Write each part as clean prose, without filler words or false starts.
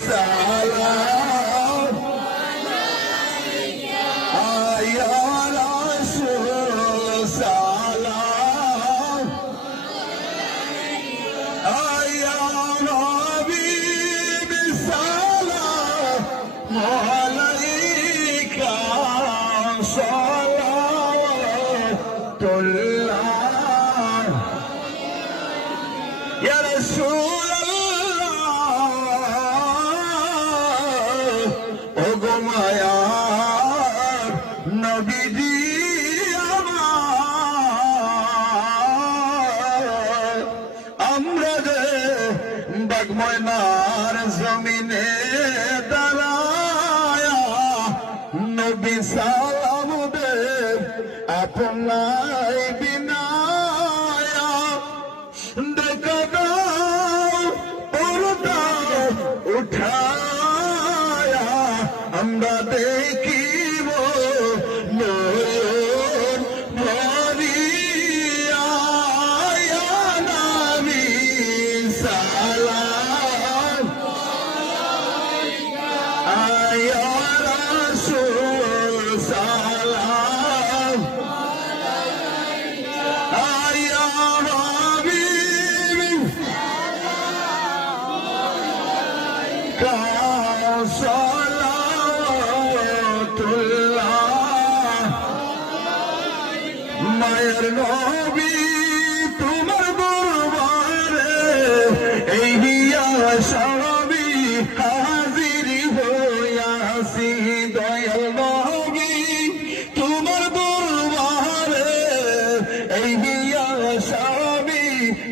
সালাম ইয়া রাসূল সালাম ইয়া হাবিব সালাম আলাইকা সালাতুল্লাহ ইয়া রাসূলুল্লাহ ও গো মায়ার নবীজি আমার আমরা যে বাগময়নার জমিনে দাঁড়ায়া নবী সালাম দেব আপনাই বিনায়া দেখা দাও পর্দা উঠায়া আমরা দেখিব নয়ন ভরিয়া ইয়া নবী সালাম ইয়া রাসূল সালাম ইয়া হাবিব সালাতুল্লাহ মায়ের নবী তোমার দরবারে এই আশাবি হাজির হইয়াছি দয়াল নবী তোমার দরবারে এই আশাবি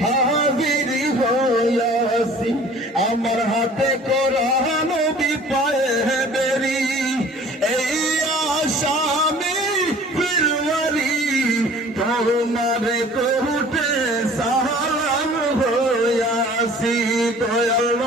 হাজির হইয়াছি আমার হাতে কোরআন নবী পায়ে বেরি এই আসামি ফিরওয়ারি তোমার কোটে সালাম হইয়াছি দয়াল